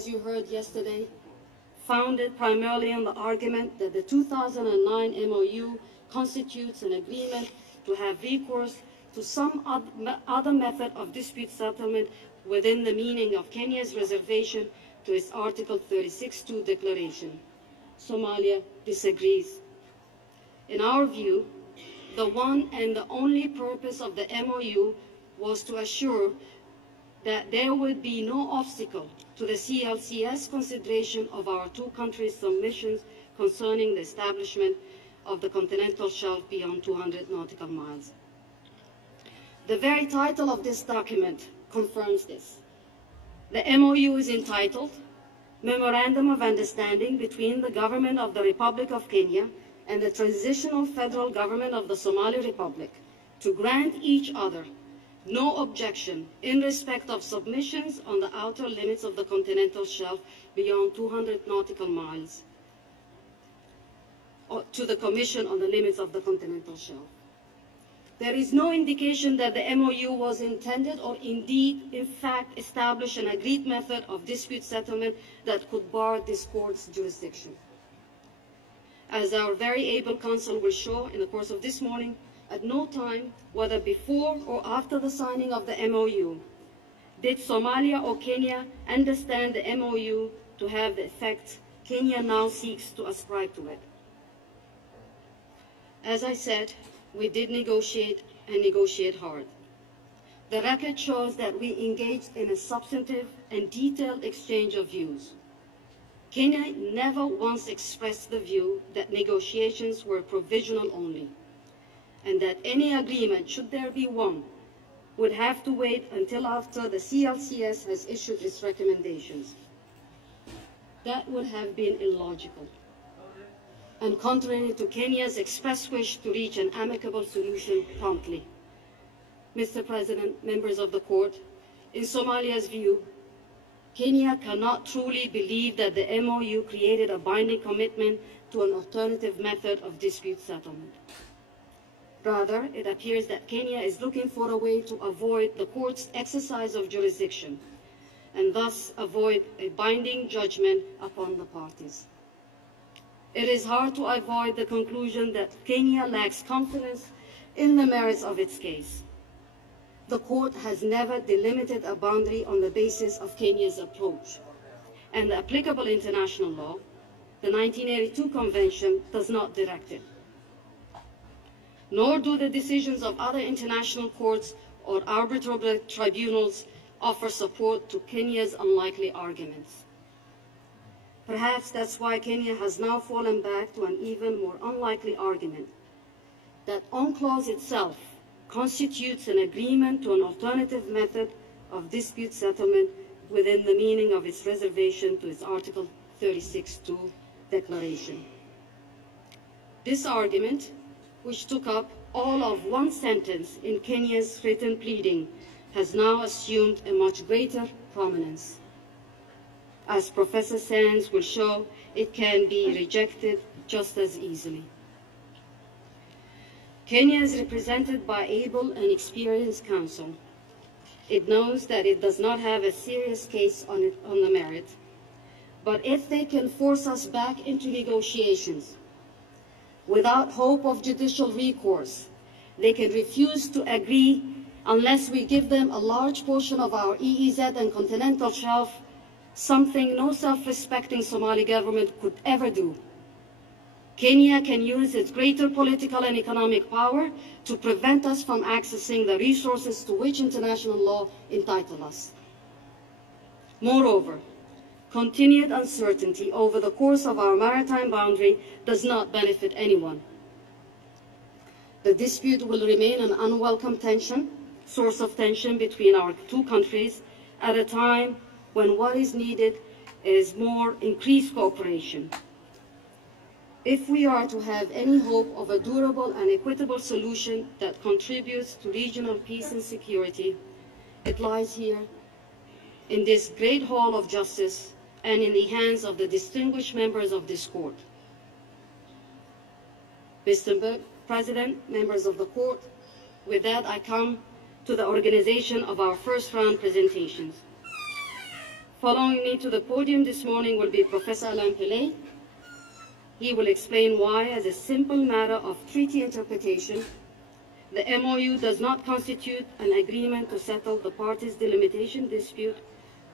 as you heard yesterday, founded primarily on the argument that the 2009 MOU constitutes an agreement to have recourse to some other method of dispute settlement within the meaning of Kenya's reservation to its Article 36(2) declaration. Somalia disagrees. In our view, the one and the only purpose of the MOU was to assure that there would be no obstacle to the CLCS consideration of our two countries' submissions concerning the establishment of the continental shelf beyond 200 nautical miles. The very title of this document confirms this. The MOU is entitled Memorandum of Understanding between the Government of the Republic of Kenya and the Transitional Federal Government of the Somali Republic to grant each other no objection in respect of submissions on the outer limits of the continental shelf beyond 200 nautical miles to the Commission on the Limits of the Continental Shelf. There is no indication that the MOU was intended or indeed, in fact, established an agreed method of dispute settlement that could bar this court's jurisdiction. As our very able counsel will show in the course of this morning, at no time, whether before or after the signing of the MOU, did Somalia or Kenya understand the MOU to have the effect Kenya now seeks to ascribe to it. As I said, we did negotiate and negotiate hard. The record shows that we engaged in a substantive and detailed exchange of views. Kenya never once expressed the view that negotiations were provisional only, and that any agreement, should there be one, would have to wait until after the CLCS has issued its recommendations. That would have been illogical and contrary to Kenya's express wish to reach an amicable solution promptly. Mr. President, members of the court, in Somalia's view, Kenya cannot truly believe that the MOU created a binding commitment to an alternative method of dispute settlement. Rather, it appears that Kenya is looking for a way to avoid the court's exercise of jurisdiction and thus avoid a binding judgment upon the parties. It is hard to avoid the conclusion that Kenya lacks confidence in the merits of its case. The court has never delimited a boundary on the basis of Kenya's approach, and the applicable international law, the 1982 Convention, does not direct it. Nor do the decisions of other international courts or arbitrary tribunals offer support to Kenya's unlikely arguments. Perhaps that's why Kenya has now fallen back to an even more unlikely argument, that UNCLOS itself constitutes an agreement to an alternative method of dispute settlement within the meaning of its reservation to its Article 36(2) declaration. This argument, which took up all of one sentence in Kenya's written pleading, has now assumed a much greater prominence. As Professor Sands will show, it can be rejected just as easily. Kenya is represented by able and experienced counsel. It knows that it does not have a serious case on the merit, but if they can force us back into negotiations without hope of judicial recourse, they can refuse to agree unless we give them a large portion of our EEZ and continental shelf, something no self-respecting Somali government could ever do. Kenya can use its greater political and economic power to prevent us from accessing the resources to which international law entitles us. Moreover, continued uncertainty over the course of our maritime boundary does not benefit anyone. The dispute will remain an unwelcome source of tension between our two countries at a time when what is needed is more increased cooperation. If we are to have any hope of a durable and equitable solution that contributes to regional peace and security, it lies here in this great hall of justice and in the hands of the distinguished members of this court. Mr. President, members of the court, with that I come to the organization of our first round presentations. Following me to the podium this morning will be Professor Alain Pelé. He will explain why, as a simple matter of treaty interpretation, the MOU does not constitute an agreement to settle the parties' delimitation dispute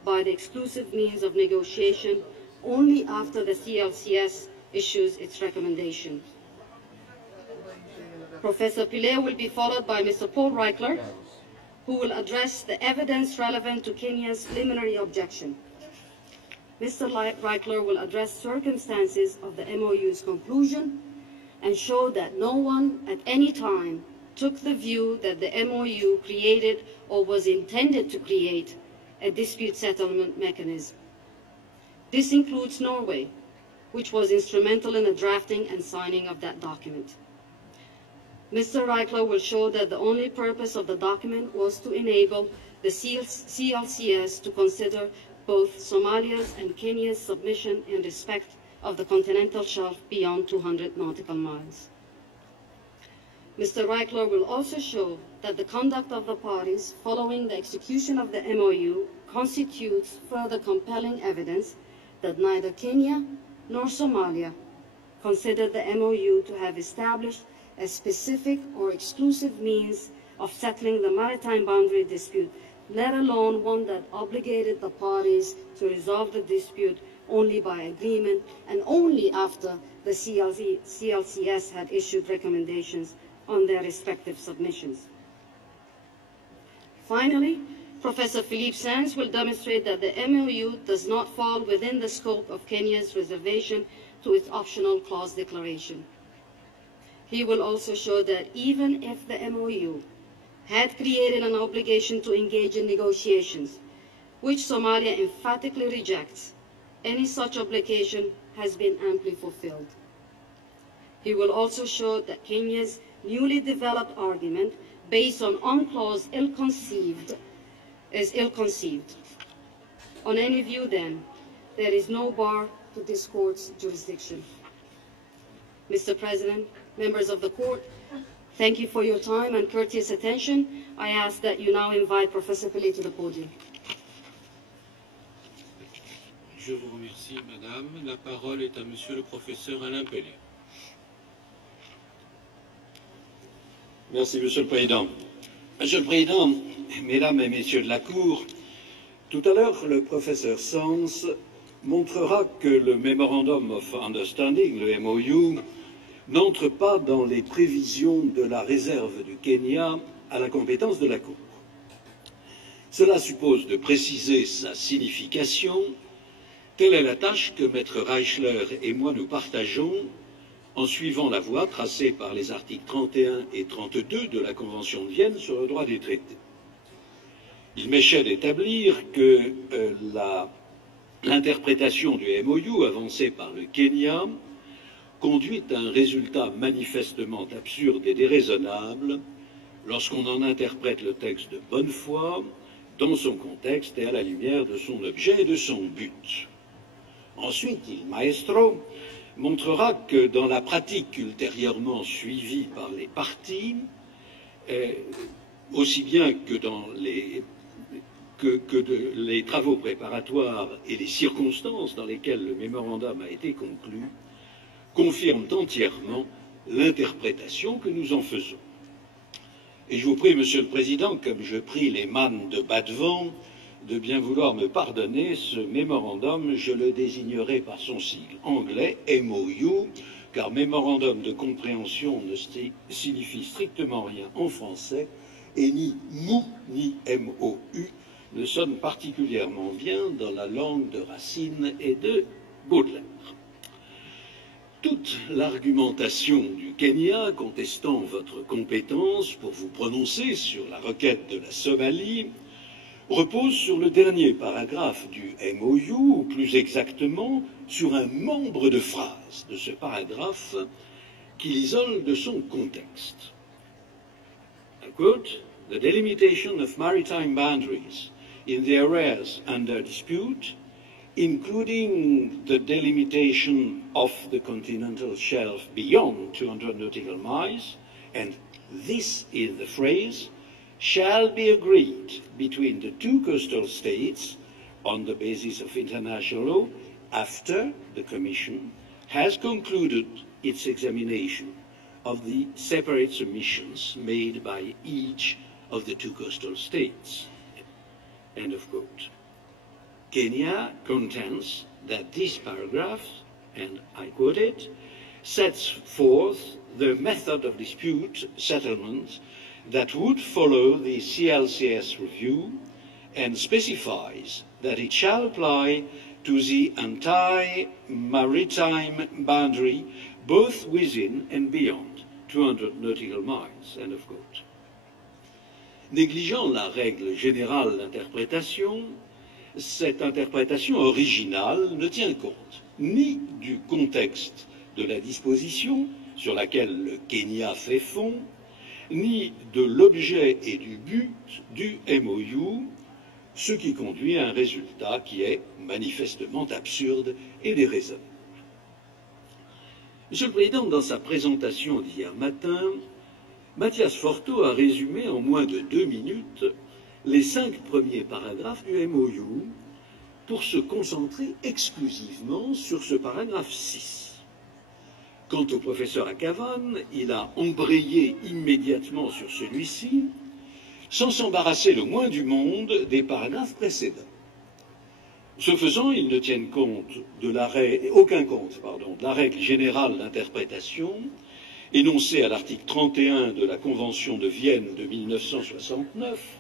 by the exclusive means of negotiation only after the CLCS issues its recommendation. Professor Pelé will be followed by Mr. Paul Reichler, who will address the evidence relevant to Kenya's preliminary objection. Mr. Reichler will address circumstances of the MOU's conclusion and show that no one at any time took the view that the MOU created or was intended to create a dispute settlement mechanism. This includes Norway, which was instrumental in the drafting and signing of that document. Mr. Reichler will show that the only purpose of the document was to enable the CLCS to consider both Somalia's and Kenya's submission in respect of the continental shelf beyond 200 nautical miles. Mr. Reichler will also show that the conduct of the parties following the execution of the MOU constitutes further compelling evidence that neither Kenya nor Somalia considered the MOU to have established a specific or exclusive means of settling the maritime boundary dispute, let alone one that obligated the parties to resolve the dispute only by agreement and only after the CLCS had issued recommendations on their respective submissions. Finally, Professor Philippe Sands will demonstrate that the MOU does not fall within the scope of Kenya's reservation to its optional clause declaration. He will also show that even if the MOU had created an obligation to engage in negotiations, which Somalia emphatically rejects, any such obligation has been amply fulfilled. He will also show that Kenya's newly developed argument based on clause is ill-conceived. On any view, then, there is no bar to this court's jurisdiction. Mr. President, members of the court, thank you for your time and courteous attention. I ask that you now invite Professor Pelé to the podium. Je vous remercie, Madame. La parole est à Monsieur le professeur Alain Pelé. Merci, Monsieur le Président. Monsieur le Président, Mesdames et Messieurs de la Cour, tout à l'heure, le professeur Sands montrera que le Memorandum of Understanding, le MOU, n'entre pas dans les prévisions de la réserve du Kenya à la compétence de la Cour. Cela suppose de préciser sa signification. Telle est la tâche que Maître Reichler et moi nous partageons en suivant la voie tracée par les articles 31 et 32 de la Convention de Vienne sur le droit des traités. Il m'échappe d'établir que l'interprétation du MOU avancée par le Kenya conduit à un résultat manifestement absurde et déraisonnable lorsqu'on en interprète le texte de bonne foi, dans son contexte et à la lumière de son objet et de son but. Ensuite, il maestro montrera que dans la pratique ultérieurement suivie par les parties, aussi bien que dans les travaux préparatoires et les circonstances dans lesquelles le mémorandum a été conclu, confirment entièrement l'interprétation que nous en faisons. Et je vous prie, Monsieur le Président, comme je prie les mannes de bas de vent, de bien vouloir me pardonner, ce mémorandum, je le désignerai par son sigle anglais, MOU, car mémorandum de compréhension ne signifie strictement rien en français, et ni MOU ni MOU ne sonnent particulièrement bien dans la langue de Racine et de Baudelaire. Toute l'argumentation du Kenya contestant votre compétence pour vous prononcer sur la requête de la Somalie repose sur le dernier paragraphe du MOU, ou plus exactement sur un membre de phrase de ce paragraphe qui l'isole de son contexte. I quote, "The delimitation of maritime boundaries in the areas under dispute, including the delimitation of the continental shelf beyond 200 nautical miles," and this is the phrase, "shall be agreed between the two coastal states on the basis of international law after the Commission has concluded its examination of the separate submissions made by each of the two coastal states. End of quote. Kenya contends that this paragraph, and I quote it, sets forth the method of dispute settlement that would follow the CLCS review and specifies that it shall apply to the entire maritime boundary, both within and beyond 200 nautical miles. End of quote. Négligeant la règle générale d'interprétation, cette interprétation originale ne tient compte ni du contexte de la disposition sur laquelle le Kenya fait fond, ni de l'objet et du but du MOU, ce qui conduit à un résultat qui est manifestement absurde et déraisonnable. Monsieur le Président, dans sa présentation d'hier matin, Mathias Forto a résumé en moins de 2 minutes les 5 premiers paragraphes du MOU pour se concentrer exclusivement sur ce paragraphe 6. Quant au professeur Akavan, il a embrayé immédiatement sur celui-ci, sans s'embarrasser le moins du monde des paragraphes précédents. Ce faisant, ils ne tiennent aucun compte de la règle générale d'interprétation énoncée à l'article 31 de la Convention de Vienne de 1969,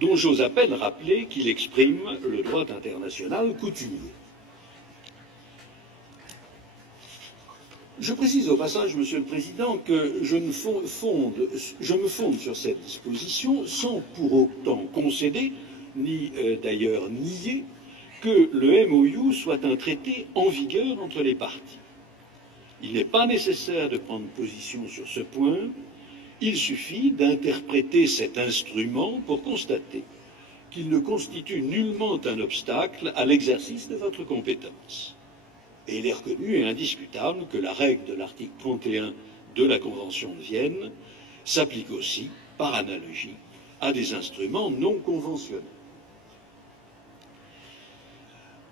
dont j'ose à peine rappeler qu'il exprime le droit international coutumier. Je précise au passage, Monsieur le Président, que je me fonde sur cette disposition sans pour autant concéder, ni d'ailleurs nier, que le MOU soit un traité en vigueur entre les parties. Il n'est pas nécessaire de prendre position sur ce point, il suffit d'interpréter cet instrument pour constater qu'il ne constitue nullement un obstacle à l'exercice de votre compétence. Et il est reconnu et indiscutable que la règle de l'article 31 de la Convention de Vienne s'applique aussi, par analogie, à des instruments non conventionnels.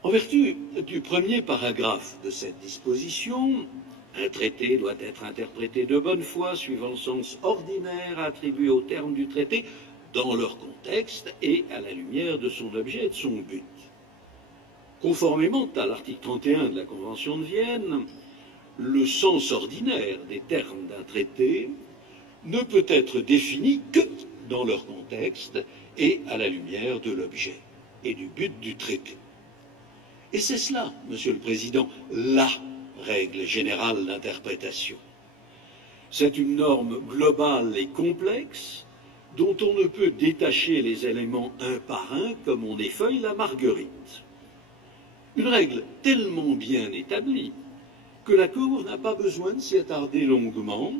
En vertu du premier paragraphe de cette disposition, un traité doit être interprété de bonne foi suivant le sens ordinaire attribué aux termes du traité dans leur contexte et à la lumière de son objet et de son but. Conformément à l'article 31 de la Convention de Vienne, le sens ordinaire des termes d'un traité ne peut être défini que dans leur contexte et à la lumière de l'objet et du but du traité. Et c'est cela, Monsieur le Président, la règle générale d'interprétation. C'est une norme globale et complexe dont on ne peut détacher les éléments un par un comme on effeuille la marguerite. Une règle tellement bien établie que la Cour n'a pas besoin de s'y attarder longuement,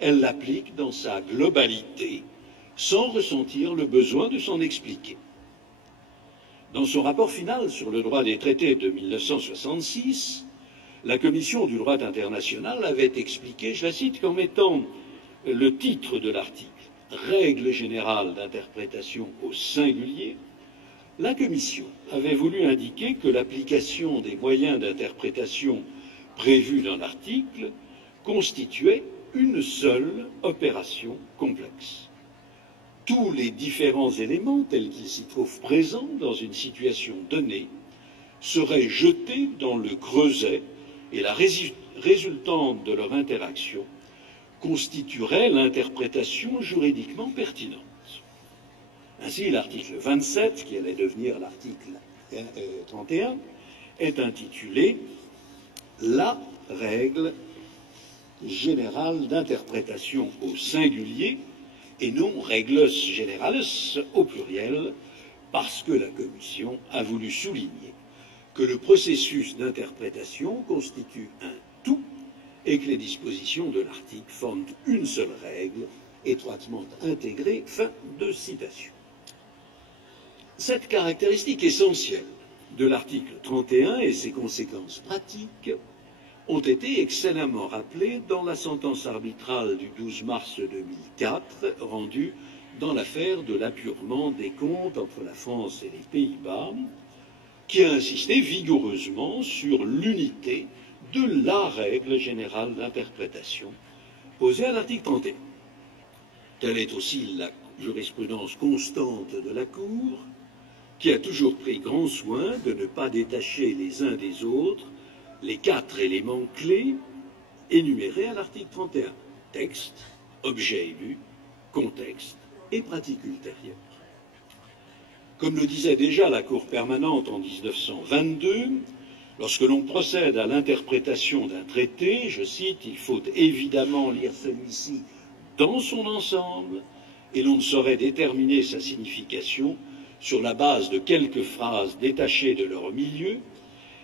elle l'applique dans sa globalité, sans ressentir le besoin de s'en expliquer. Dans son rapport final sur le droit des traités de 1966, la Commission du droit international avait expliqué, je la cite, qu'en mettant le titre de l'article « Règle générale d'interprétation au singulier », la Commission avait voulu indiquer que l'application des moyens d'interprétation prévus dans l'article constituait une seule opération complexe. Tous les différents éléments tels qu'ils s'y trouvent présents dans une situation donnée seraient jetés dans le creuset et la résultante de leur interaction constituerait l'interprétation juridiquement pertinente. Ainsi, l'article 27, qui allait devenir l'article 31, est intitulé « La règle générale d'interprétation au singulier » et non « Regles generales » au pluriel, parce que la Commission a voulu souligner que le processus d'interprétation constitue un tout et que les dispositions de l'article forment une seule règle étroitement intégrée. Fin de citation. Cette caractéristique essentielle de l'article 31 et ses conséquences pratiques ont été excellemment rappelées dans la sentence arbitrale du 12 mars 2004 rendue dans l'affaire de l'apurement des comptes entre la France et les Pays-Bas, qui a insisté vigoureusement sur l'unité de la règle générale d'interprétation posée à l'article 31. Telle est aussi la jurisprudence constante de la Cour, qui a toujours pris grand soin de ne pas détacher les uns des autres les 4 éléments clés énumérés à l'article 31, texte, objet élu, contexte et pratique ultérieure. Comme le disait déjà la Cour permanente en 1922, lorsque l'on procède à l'interprétation d'un traité, je cite, il faut évidemment lire celui-ci dans son ensemble, et l'on ne saurait déterminer sa signification sur la base de quelques phrases détachées de leur milieu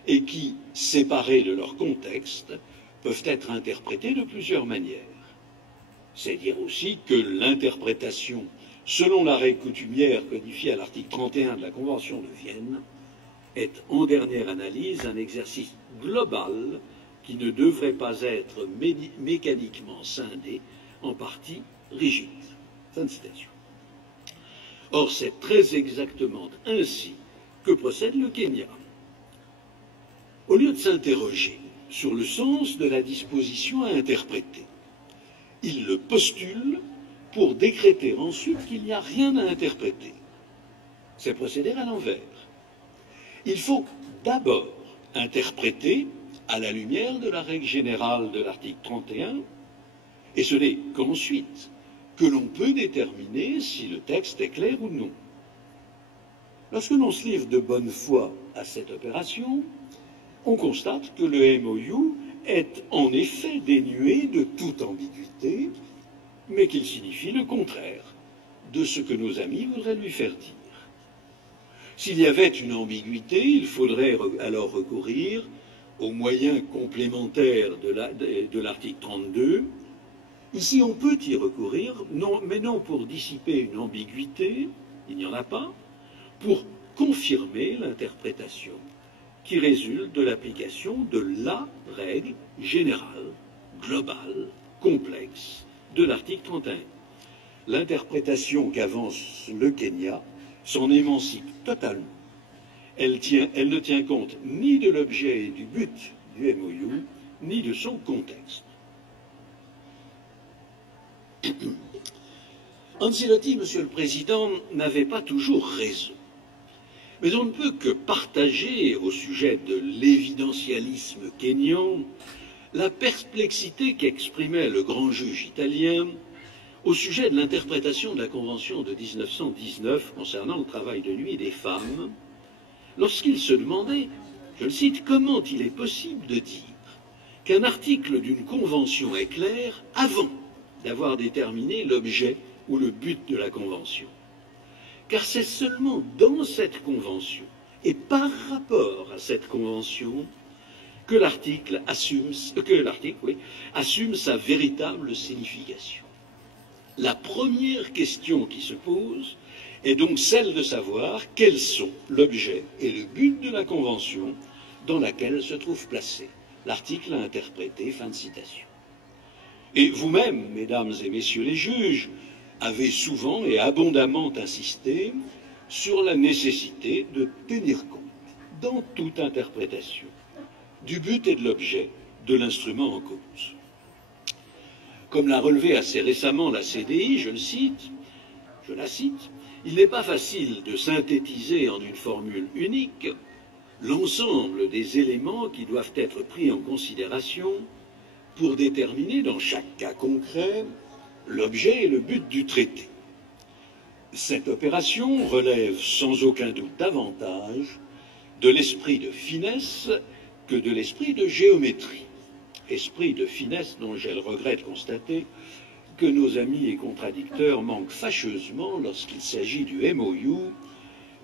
et qui, séparées de leur contexte, peuvent être interprétées de plusieurs manières. C'est dire aussi que l'interprétation, selon la règle coutumière codifiée à l'article 31 de la Convention de Vienne, est en dernière analyse un exercice global qui ne devrait pas être mécaniquement scindé en parties rigides. Fin de citation. Or, c'est très exactement ainsi que procède le Kenya. Au lieu de s'interroger sur le sens de la disposition à interpréter, il le postule pour décréter ensuite qu'il n'y a rien à interpréter. C'est procéder à l'envers. Il faut d'abord interpréter à la lumière de la règle générale de l'article 31, et ce n'est qu'ensuite que l'on peut déterminer si le texte est clair ou non. Lorsque l'on se livre de bonne foi à cette opération, on constate que le MOU est en effet dénué de toute ambiguïté, mais qu'il signifie le contraire de ce que nos amis voudraient lui faire dire. S'il y avait une ambiguïté, il faudrait alors recourir aux moyens complémentaires de l'article 32. Ici, on peut y recourir, mais non pour dissiper une ambiguïté, il n'y en a pas, pour confirmer l'interprétation qui résulte de l'application de la règle générale, globale, complexe de l'article 31. L'interprétation qu'avance le Kenya s'en émancipe totalement. Elle ne tient compte ni de l'objet et du but du MOU, ni de son contexte. Ancelotti, Monsieur le Président, n'avait pas toujours raison. Mais on ne peut que partager, au sujet de l'évidentialisme kényan, la perplexité qu'exprimait le grand juge italien au sujet de l'interprétation de la Convention de 1919 concernant le travail de nuit des femmes, lorsqu'il se demandait, je le cite, comment il est possible de dire qu'un article d'une convention est clair avant d'avoir déterminé l'objet ou le but de la Convention. Car c'est seulement dans cette Convention, et par rapport à cette Convention, que l'article assume sa véritable signification. La première question qui se pose est donc celle de savoir quels sont l'objet et le but de la Convention dans laquelle se trouve placé l'article à interpréter. Fin de citation. Et vous-même, mesdames et messieurs les juges, avez souvent et abondamment insisté sur la nécessité de tenir compte, dans toute interprétation, du but et de l'objet de l'instrument en cause. Comme l'a relevé assez récemment la CDI, je la cite, il n'est pas facile de synthétiser en une formule unique l'ensemble des éléments qui doivent être pris en considération pour déterminer dans chaque cas concret l'objet et le but du traité. Cette opération relève sans aucun doute davantage de l'esprit de finesse que de l'esprit de géométrie. Esprit de finesse dont j'ai le regret de constater que nos amis et contradicteurs manquent fâcheusement lorsqu'il s'agit du MOU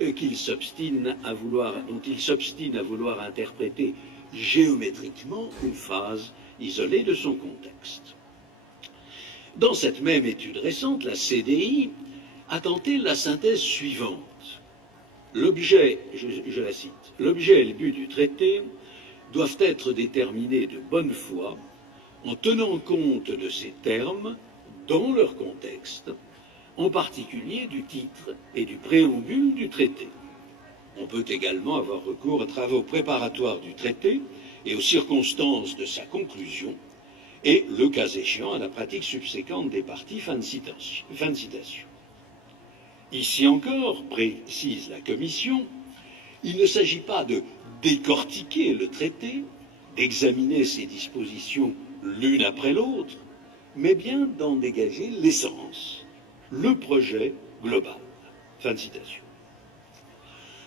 dont ils s'obstinent à vouloir interpréter géométriquement une phrase isolée de son contexte. Dans cette même étude récente, la CDI a tenté la synthèse suivante. L'objet, je la cite, l'objet et le but du traité doivent être déterminés de bonne foi en tenant compte de ces termes dans leur contexte, en particulier du titre et du préambule du traité. On peut également avoir recours aux travaux préparatoires du traité et aux circonstances de sa conclusion, et, le cas échéant, à la pratique subséquente des parties. Fin de citation. Ici encore, précise la Commission, il ne s'agit pas de décortiquer le traité, d'examiner ses dispositions l'une après l'autre, mais bien d'en dégager l'essence, le projet global. Fin de citation.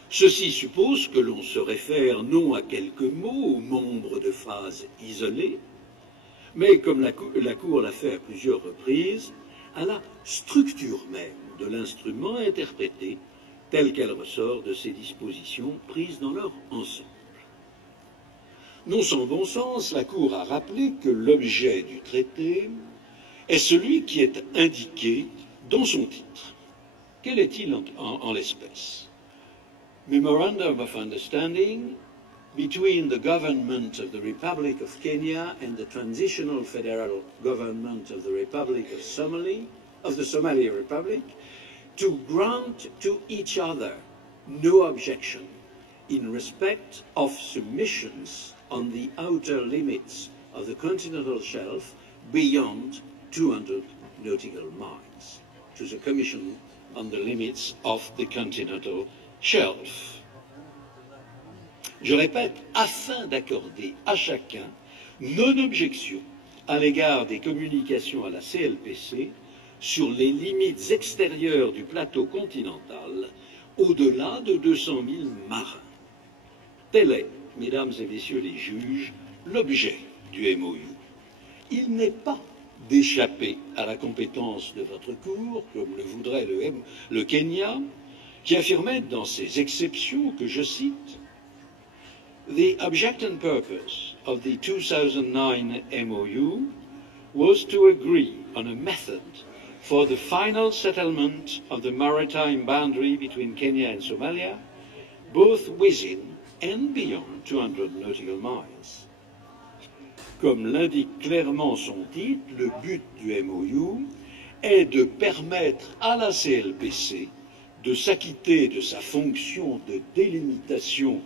Ceci suppose que l'on se réfère non à quelques mots ou membres de phrases isolées, mais, comme la Cour l'a fait à plusieurs reprises, à la structure même de l'instrument interprété telle qu'elle ressort de ces dispositions prises dans leur ensemble. Non sans bon sens, la Cour a rappelé que l'objet du traité est celui qui est indiqué dans son titre. Quel est-il en l'espèce? Memorandum of Understanding between the government of the Republic of Kenya and the Transitional Federal Government of the Republic of the Somali Republic, to grant to each other no objection in respect of submissions on the outer limits of the continental shelf beyond 200 nautical miles, to the Commission on the limits of the continental shelf. Je répète, afin d'accorder à chacun non-objection à l'égard des communications à la CLPC sur les limites extérieures du plateau continental au-delà de 200 000 marins. Tel est, mesdames et messieurs les juges, l'objet du MOU. Il n'est pas d'échapper à la compétence de votre Cour, comme le voudrait le Kenya, qui affirmait dans ses exceptions que, je cite, The object and purpose of the 2009 MOU was to agree on a method for the final settlement of the maritime boundary between Kenya and Somalia, both within and beyond 200 nautical miles. Comme l'indique clairement son titre, le but du MOU est de permettre à la CLPC de s'acquitter de sa fonction de délinéation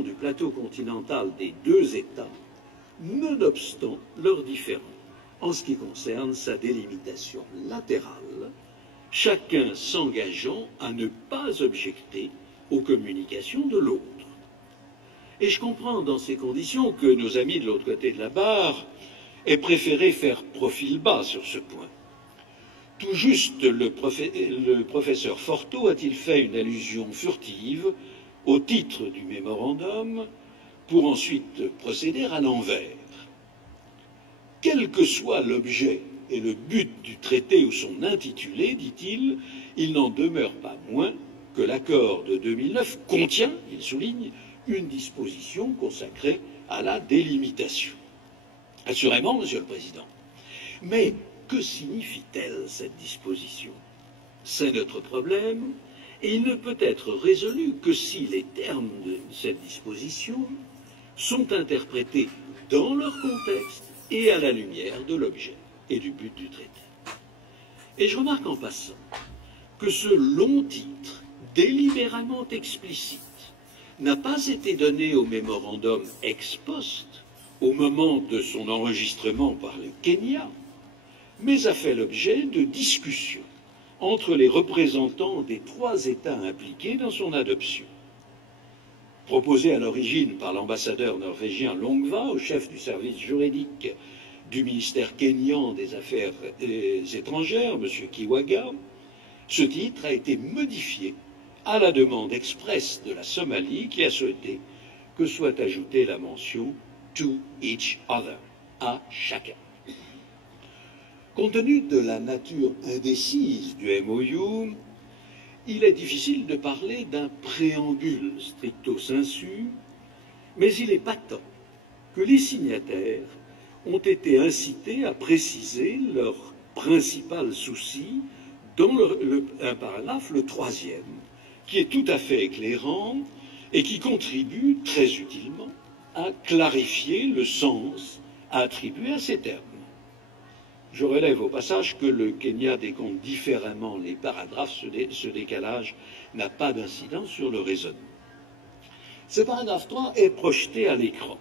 du plateau continental des deux États, nonobstant leurs différends en ce qui concerne sa délimitation latérale, chacun s'engageant à ne pas objecter aux communications de l'autre. Et je comprends dans ces conditions que nos amis de l'autre côté de la barre aient préféré faire profil bas sur ce point. Tout juste le professeur Forteau a-t-il fait une allusion furtive au titre du mémorandum pour ensuite procéder à l'envers. Quel que soit l'objet et le but du traité ou son intitulé, dit-il, il n'en demeure pas moins que l'accord de 2009 contient, il souligne, une disposition consacrée à la délimitation. Assurément, Monsieur le Président. Mais que signifie-t-elle, cette disposition? C'est notre problème, et il ne peut être résolu que si les termes de cette disposition sont interprétés dans leur contexte et à la lumière de l'objet et du but du traité. Et je remarque en passant que ce long titre, délibérément explicite, n'a pas été donné au mémorandum ex post, au moment de son enregistrement par le Kenya, mais a fait l'objet de discussions entre les représentants des trois États impliqués dans son adoption. Proposé à l'origine par l'ambassadeur norvégien Longva au chef du service juridique du ministère kényan des Affaires étrangères, M. Kiwaga, ce titre a été modifié à la demande expresse de la Somalie qui a souhaité que soit ajoutée la mention « to each other » à chacun. Compte tenu de la nature indécise du MOU, il est difficile de parler d'un préambule stricto sensu, mais il est patent que les signataires ont été incités à préciser leur principal souci dans un paragraphe, le troisième, qui est tout à fait éclairant et qui contribue très utilement à clarifier le sens à attribuer à ces termes. Je relève au passage que le Kenya décompte différemment les paragraphes. Ce décalage n'a pas d'incidence sur le raisonnement. Ce paragraphe 3 est projeté à l'écran.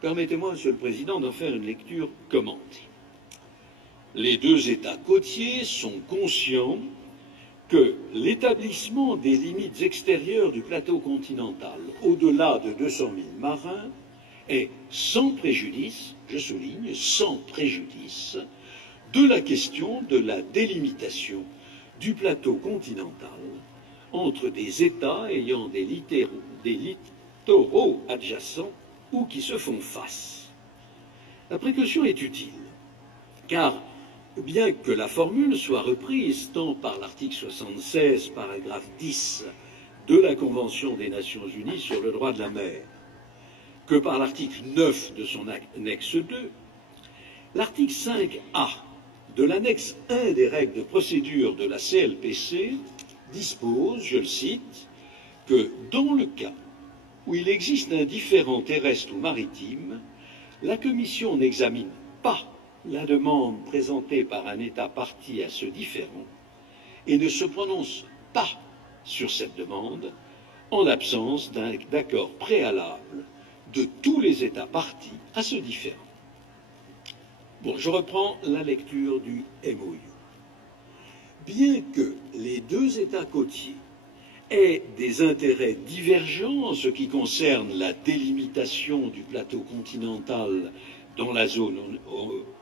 Permettez-moi, Monsieur le Président, d'en faire une lecture commentée. Les deux États côtiers sont conscients que l'établissement des limites extérieures du plateau continental, au-delà de 200 000 marins, est sans préjudice, je souligne, sans préjudice, de la question de la délimitation du plateau continental entre des États ayant des littoraux adjacents ou qui se font face. La précaution est utile, car bien que la formule soit reprise tant par l'article 76, paragraphe 10 de la Convention des Nations Unies sur le droit de la mer, que par l'article 9 de son annexe 2, l'article 5A de l'annexe 1 des règles de procédure de la CLPC dispose, je le cite, que dans le cas où il existe un différend terrestre ou maritime, la Commission n'examine pas la demande présentée par un État parti à ce différend et ne se prononce pas sur cette demande en l'absence d'accord préalable de tous les États partis à ce différend. Bon, je reprends la lecture du MOU. Bien que les deux États côtiers aient des intérêts divergents en ce qui concerne la délimitation du plateau continental dans la zone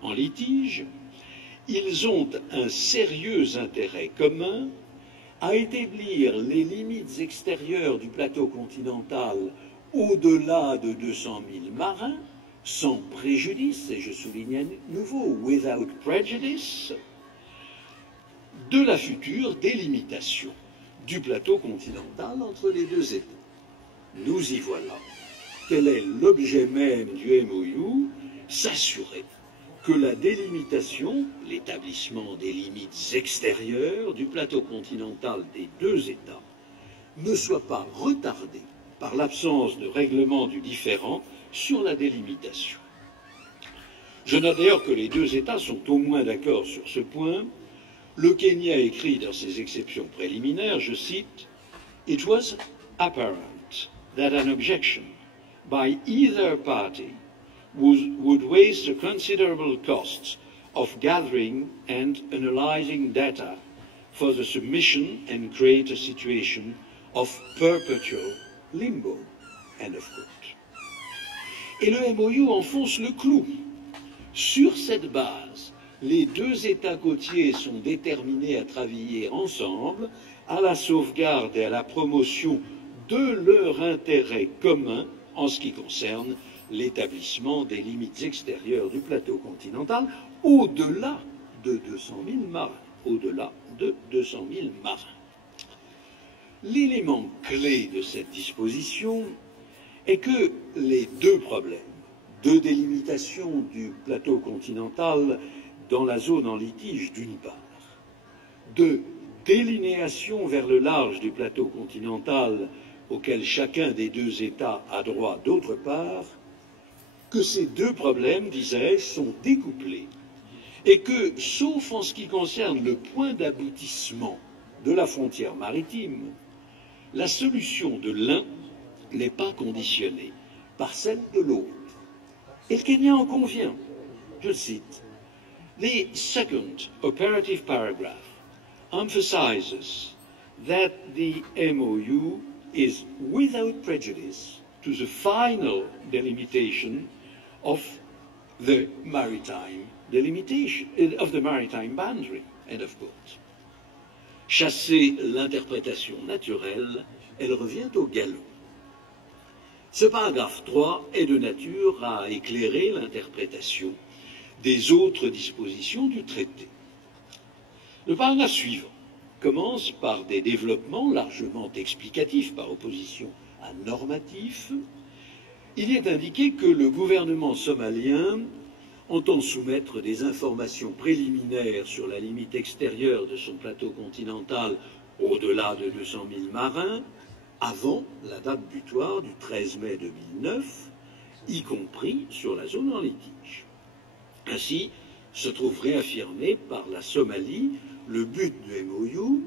en litige, ils ont un sérieux intérêt commun à établir les limites extérieures du plateau continental au-delà de 200 000 marins, sans préjudice, et je souligne à nouveau, without prejudice, de la future délimitation du plateau continental entre les deux États. Nous y voilà. Quel est l'objet même du MOU? S'assurer que la délimitation, l'établissement des limites extérieures du plateau continental des deux États, ne soit pas retardée par l'absence de règlement du différend sur la délimitation. Je note d'ailleurs que les deux États sont au moins d'accord sur ce point. Le Kenya écrit dans ses exceptions préliminaires, je cite, « It was apparent that an objection by either party would waste the considerable costs of gathering and analyzing data for the submission and create a situation of perpetual limbo. » End of quote. Et le MOU enfonce le clou. Sur cette base, les deux États côtiers sont déterminés à travailler ensemble à la sauvegarde et à la promotion de leur intérêt commun en ce qui concerne l'établissement des limites extérieures du plateau continental au-delà de 200 000 marins. Au-delà de 200 000 marins. L'élément clé de cette disposition est que les deux problèmes de délimitation du plateau continental dans la zone en litige d'une part, de délinéation vers le large du plateau continental auquel chacun des deux États a droit d'autre part, que ces deux problèmes, disais-je, sont découplés et que, sauf en ce qui concerne le point d'aboutissement de la frontière maritime, la solution de l'un n'est pas conditionnée par celle de l'autre. Et le Kenya en convient. Je cite, « The second operative paragraph emphasizes that the MOU is without prejudice to the final delimitation of the maritime boundary. » End of quote. Chasser l'interprétation naturelle, elle revient au galop. Ce paragraphe 3 est de nature à éclairer l'interprétation des autres dispositions du traité. Le paragraphe suivant commence par des développements largement explicatifs par opposition à normatifs. Il y est indiqué que le gouvernement somalien entend soumettre des informations préliminaires sur la limite extérieure de son plateau continental au-delà de 200 000 marins avant la date butoir du 13 mai 2009, y compris sur la zone en litige. Ainsi, se trouve réaffirmé par la Somalie, le but du MOU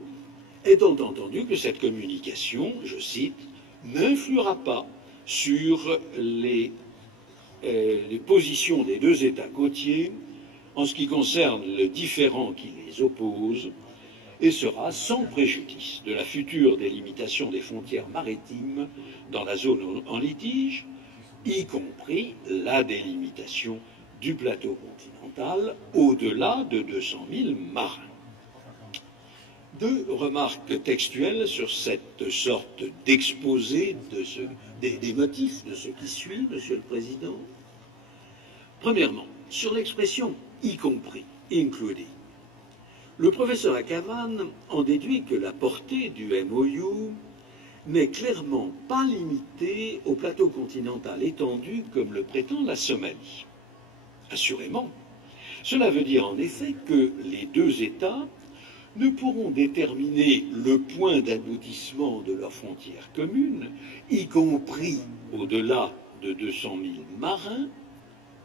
étant entendu que cette communication, je cite, n'influera pas sur les positions des deux États côtiers en ce qui concerne le différend qui les oppose et sera sans préjudice de la future délimitation des frontières maritimes dans la zone en litige, y compris la délimitation du plateau continental au-delà de 200 000 marins. Deux remarques textuelles sur cette sorte d'exposé des motifs de ce qui suit, Monsieur le Président. Premièrement, sur l'expression « y compris », including. Le professeur Akavan en déduit que la portée du MOU n'est clairement pas limitée au plateau continental étendu comme le prétend la Somalie. Assurément, cela veut dire en effet que les deux États ne pourront déterminer le point d'aboutissement de leurs frontières communes, y compris au-delà de 200 000 marins,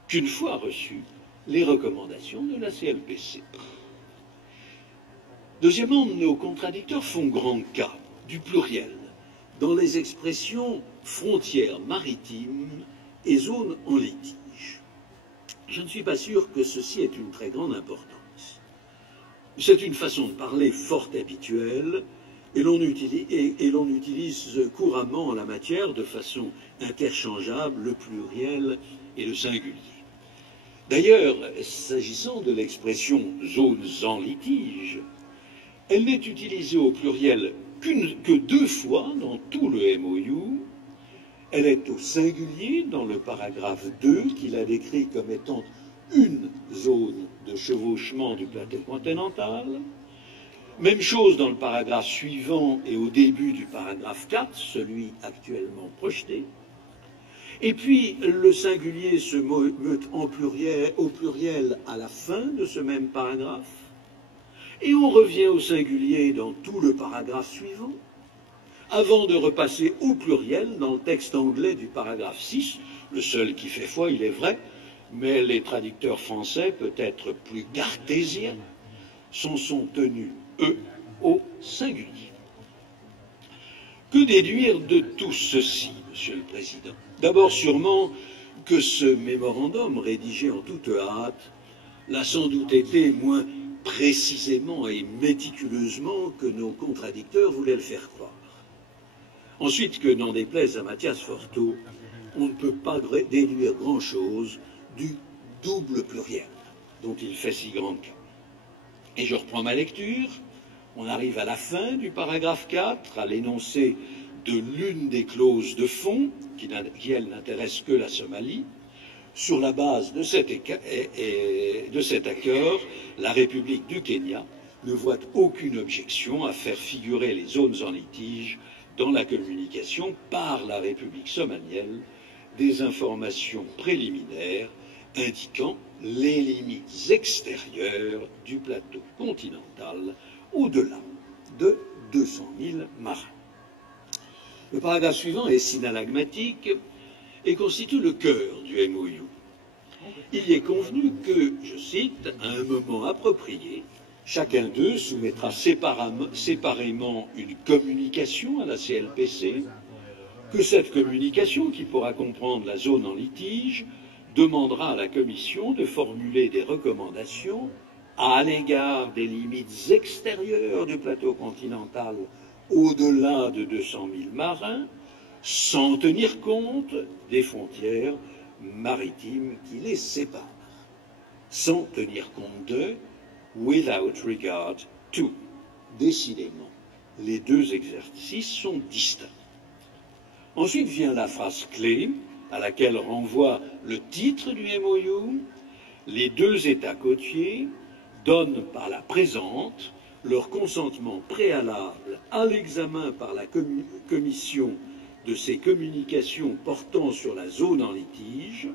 qu'une fois reçues les recommandations de la CLPC. Deuxièmement, nos contradicteurs font grand cas du pluriel dans les expressions frontières maritimes et zones en litige. Je ne suis pas sûr que ceci ait une très grande importance. C'est une façon de parler fort habituelle et l'on utilise couramment en la matière de façon interchangeable le pluriel et le singulier. D'ailleurs, s'agissant de l'expression zones en litige, elle n'est utilisée au pluriel que deux fois dans tout le MOU. Elle est au singulier dans le paragraphe 2 qui la décrit comme étant une zone de chevauchement du plateau continental. Même chose dans le paragraphe suivant et au début du paragraphe 4, celui actuellement projeté. Et puis le singulier se meut au pluriel à la fin de ce même paragraphe. Et on revient au singulier dans tout le paragraphe suivant, avant de repasser au pluriel dans le texte anglais du paragraphe 6, le seul qui fait foi, il est vrai, mais les traducteurs français, peut-être plus cartésiens, s'en sont tenus, eux, au singulier. Que déduire de tout ceci, Monsieur le Président? D'abord sûrement que ce mémorandum, rédigé en toute hâte, l'a sans doute été moins précisément et méticuleusement que nos contradicteurs voulaient le faire croire. Ensuite, que n'en déplaise à Mathias Forteau, on ne peut pas déduire grand-chose du double pluriel dont il fait si grand cas. Et je reprends ma lecture, on arrive à la fin du paragraphe 4, à l'énoncé de l'une des clauses de fond, qui elle n'intéresse que la Somalie. Sur la base de cet accord, la République du Kenya ne voit aucune objection à faire figurer les zones en litige dans la communication par la République somalienne des informations préliminaires indiquant les limites extérieures du plateau continental au-delà de 200 000 marins. Le paragraphe suivant est synalagmatique et constitue le cœur du MOU. Il y est convenu que, je cite, à un moment approprié, chacun d'eux soumettra séparément une communication à la CLPC, que cette communication, qui pourra comprendre la zone en litige, demandera à la Commission de formuler des recommandations à l'égard des limites extérieures du plateau continental au-delà de 200 000 marins, sans tenir compte des frontières maritimes qui les séparent. Sans tenir compte de without regard to. Décidément, les deux exercices sont distincts. Ensuite vient la phrase clé à laquelle renvoie le titre du MOU. Les deux États côtiers donnent par la présente leur consentement préalable à l'examen par la Commission de ces communications portant sur la zone en litige.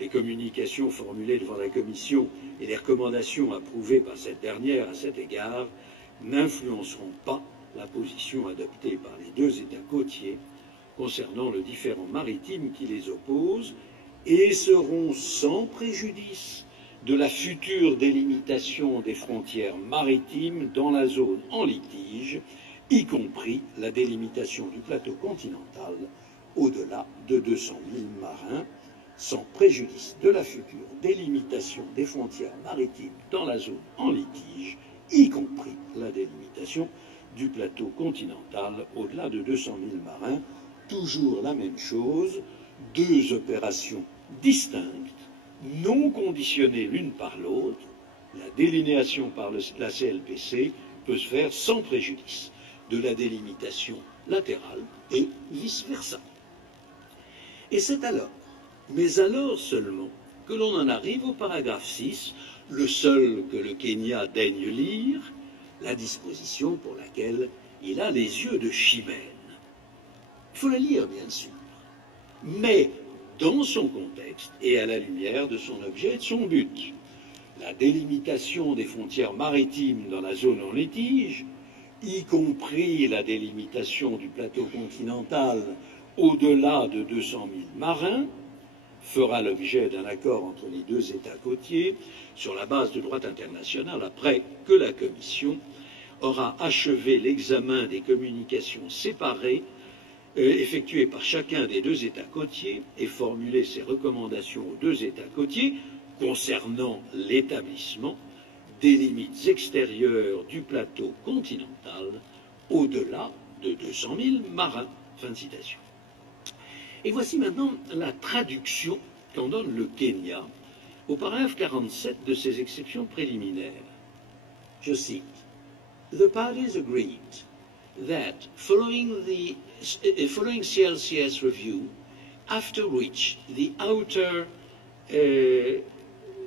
Les communications formulées devant la Commission et les recommandations approuvées par cette dernière à cet égard n'influenceront pas la position adoptée par les deux États côtiers concernant le différend maritime qui les oppose et seront sans préjudice de la future délimitation des frontières maritimes dans la zone en litige, y compris la délimitation du plateau continental au-delà de 200 000 marins, sans préjudice de la future délimitation des frontières maritimes dans la zone en litige, y compris la délimitation du plateau continental au-delà de 200 000 marins. Toujours la même chose, deux opérations distinctes, non conditionnées l'une par l'autre. La délinéation par la CLPC peut se faire sans préjudice de la délimitation latérale et vice-versa. Et c'est alors, mais alors seulement, que l'on en arrive au paragraphe 6, le seul que le Kenya daigne lire, la disposition pour laquelle il a les yeux de chimène. Il faut la lire, bien sûr, mais dans son contexte et à la lumière de son objet et de son but. La délimitation des frontières maritimes dans la zone en litige, y compris la délimitation du plateau continental au-delà de 200 000 marins, fera l'objet d'un accord entre les deux États côtiers sur la base du droit international après que la Commission aura achevé l'examen des communications séparées effectuées par chacun des deux États côtiers et formulé ses recommandations aux deux États côtiers concernant l'établissement des limites extérieures du plateau continental au-delà de 200 000 marins. Fin de citation. Et voici maintenant la traduction qu'en donne le Kenya au paragraphe 47 de ses exceptions préliminaires. Je cite: The parties agreed that following CLCS review, after which the outer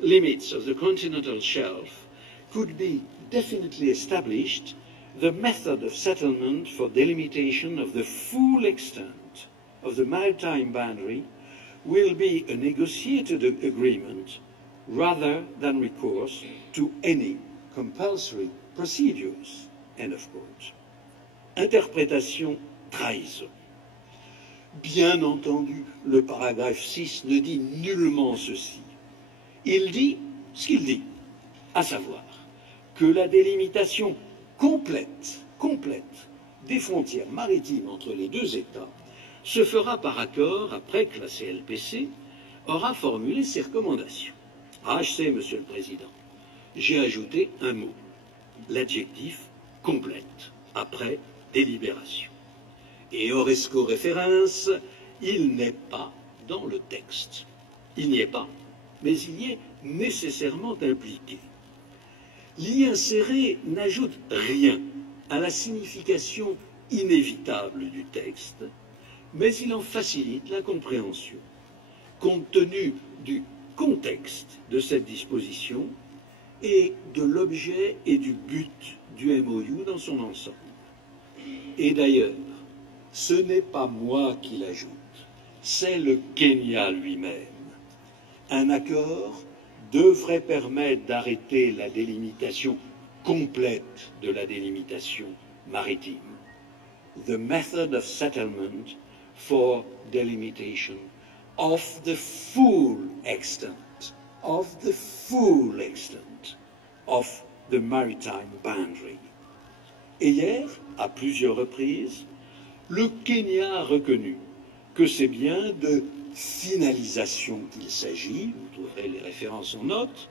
limits of the continental shelf could be definitely established, the method of settlement for delimitation of the full extent of the maritime boundary will be a negotiated agreement rather than recourse to any compulsory procedures. End of quote. Interprétation trahison. Bien entendu, le paragraphe 6 ne dit nullement ceci. Il dit ce qu'il dit, à savoir que la délimitation complète des frontières maritimes entre les deux États se fera par accord après que la CLPC aura formulé ses recommandations. Ah, je sais, Monsieur le Président, j'ai ajouté un mot, l'adjectif complète, après délibération. Et Oresco référence, il n'est pas dans le texte. Il n'y est pas, mais il y est nécessairement impliqué. L'y insérer n'ajoute rien à la signification inévitable du texte, mais il en facilite la compréhension, compte tenu du contexte de cette disposition et de l'objet et du but du MOU dans son ensemble. Et d'ailleurs, ce n'est pas moi qui l'ajoute, c'est le Kenya lui-même. Un accord devrait permettre d'arrêter la délimitation complète de la délimitation maritime. The method of settlement for delimitation of the full extent of the maritime boundary. Et hier, à plusieurs reprises, le Kenya a reconnu que c'est bien de finalisation qu'il s'agit, vous trouverez les références en note.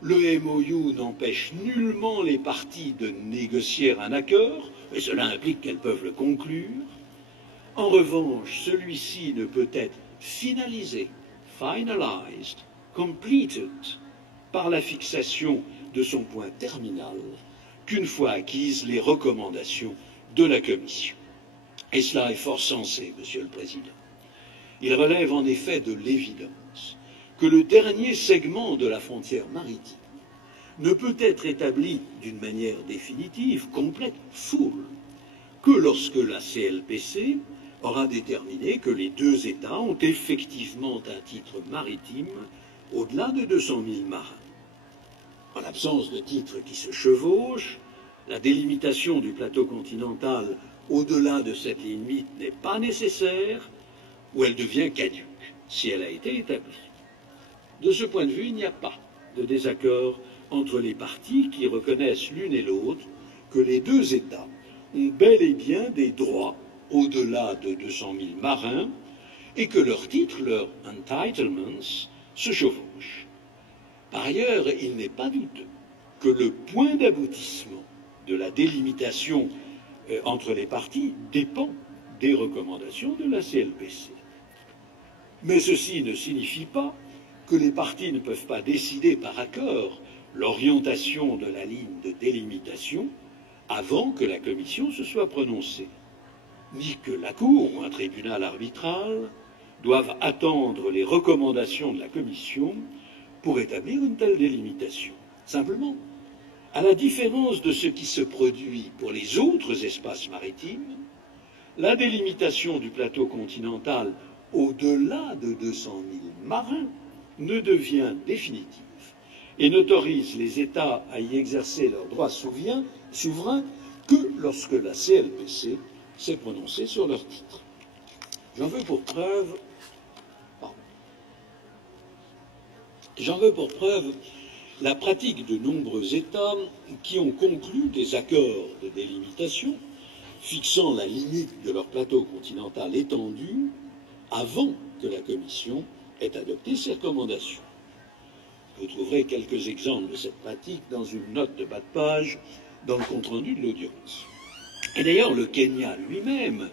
Le MOU n'empêche nullement les parties de négocier un accord, et cela implique qu'elles peuvent le conclure. En revanche, celui-ci ne peut être finalisé, finalized, completed, par la fixation de son point terminal, qu'une fois acquises les recommandations de la Commission. Et cela est fort sensé, Monsieur le Président. Il relève en effet de l'évidence que le dernier segment de la frontière maritime ne peut être établi d'une manière définitive, complète, full, que lorsque la CLPC aura déterminé que les deux États ont effectivement un titre maritime au-delà de 200 000 marins. En l'absence de titres qui se chevauchent, la délimitation du plateau continental au-delà de cette limite n'est pas nécessaire, ou elle devient caduque si elle a été établie. De ce point de vue, il n'y a pas de désaccord entre les parties qui reconnaissent l'une et l'autre que les deux États ont bel et bien des droits au-delà de 200 000 marins et que leurs titres, leurs entitlements, se chevauchent. Par ailleurs, il n'est pas douteux que le point d'aboutissement de la délimitation entre les parties dépend des recommandations de la CLPC. Mais ceci ne signifie pas que les parties ne peuvent pas décider par accord l'orientation de la ligne de délimitation avant que la Commission se soit prononcée, ni que la Cour ou un tribunal arbitral doivent attendre les recommandations de la Commission pour établir une telle délimitation. Simplement, à la différence de ce qui se produit pour les autres espaces maritimes, la délimitation du plateau continental au-delà de 200 000 marins ne devient définitive et n'autorise les États à y exercer leurs droits souverains que lorsque la CLPC s'est prononcée sur leur titre. J'en veux pour preuve la pratique de nombreux États qui ont conclu des accords de délimitation fixant la limite de leur plateau continental étendu avant que la Commission ait adopté ses recommandations. Vous trouverez quelques exemples de cette pratique dans une note de bas de page dans le compte-rendu de l'audience. Et d'ailleurs, le Kenya lui-même